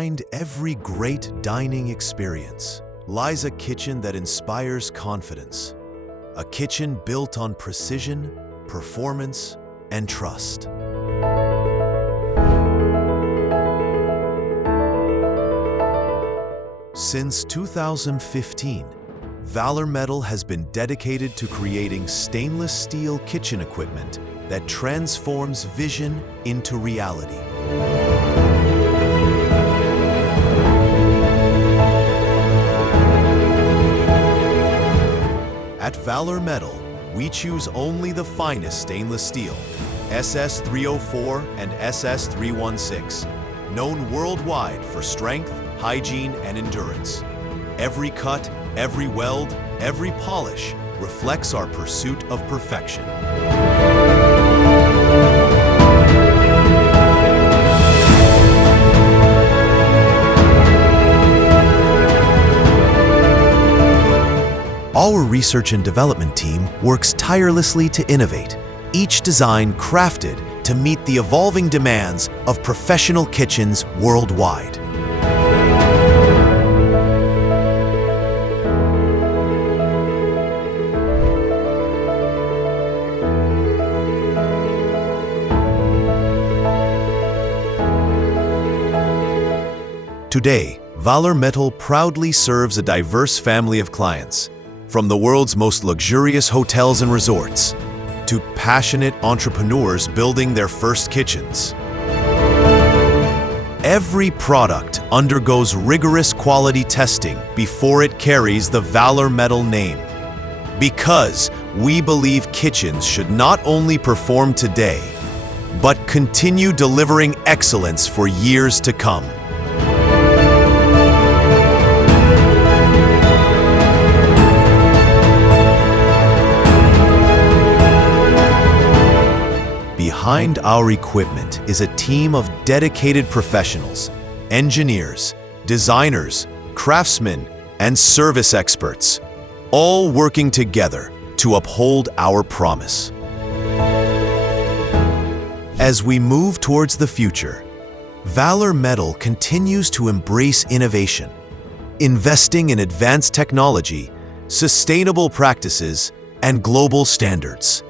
Behind every great dining experience lies a kitchen that inspires confidence. A kitchen built on precision, performance, and trust. Since 2015, VALOR Metal has been dedicated to creating stainless steel kitchen equipment that transforms vision into reality. At VALOR Metal, we choose only the finest stainless steel, SS304 and SS316, known worldwide for strength, hygiene, and endurance. Every cut, every weld, every polish reflects our pursuit of perfection. Our research and development team works tirelessly to innovate, each design crafted to meet the evolving demands of professional kitchens worldwide. Today, VALOR Metal proudly serves a diverse family of clients, from the world's most luxurious hotels and resorts to passionate entrepreneurs building their first kitchens. Every product undergoes rigorous quality testing before it carries the VALOR Metal name, because we believe kitchens should not only perform today, but continue delivering excellence for years to come. Behind our equipment is a team of dedicated professionals, engineers, designers, craftsmen, and service experts, all working together to uphold our promise. As we move towards the future, VALOR Metal continues to embrace innovation, investing in advanced technology, sustainable practices, and global standards.